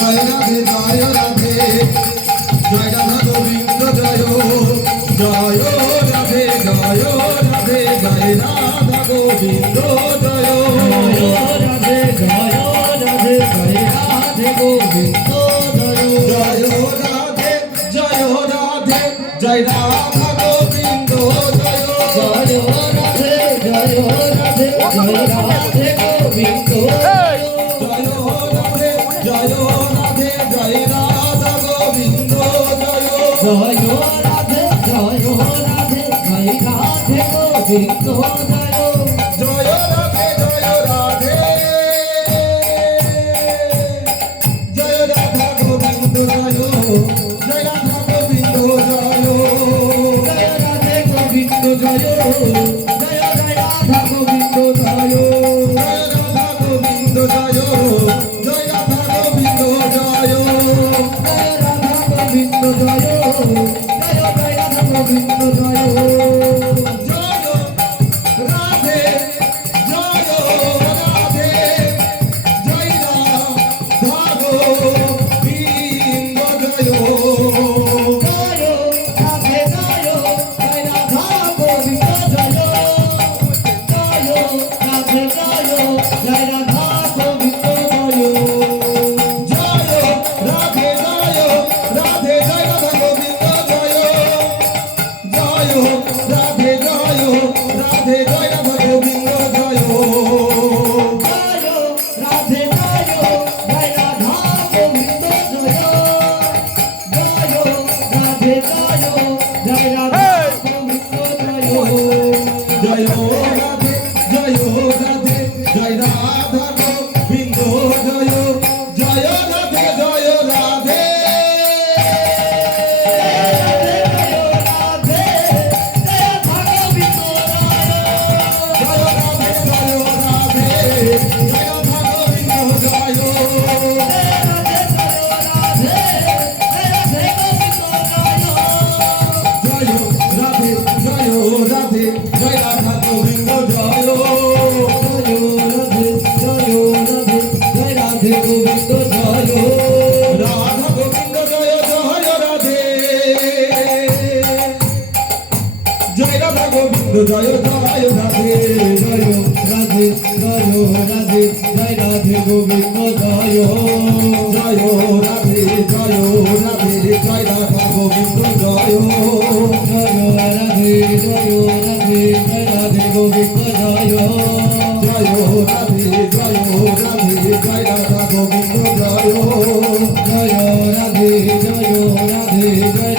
Joy Radha Govinda Joy Radhe Joy Radhe Joy Radhe Govinda Joy Radhe Joy Radhe Joy Radha Govinda Joy Radhe Joy Radhe Joy Radhe Govinda Joy Radhe Joy Radhe Joy Radha Govinda Joy Joy Radha Govinda Joy Joy Radha Govinda Joy Radha Govinda Joy Joy Radha Govinda Joy Radha Govinda Joy Joy Radha Govinda Joy Joy Radhe Joy Radhe Joy Radha Govinda Joy Joy Joy Radhe Joy Radhe Joy Radhe Joy Radhe Govinda Joy Joy Radhe Joy Radhe Joy Radha Govinda Joy Joy Radhe Joy Radhe Joy Radhe Govinda Joy Joy Radhe Joy Radhe Joy Radha Govinda Joy Joy Radhe Joy Radhe Joy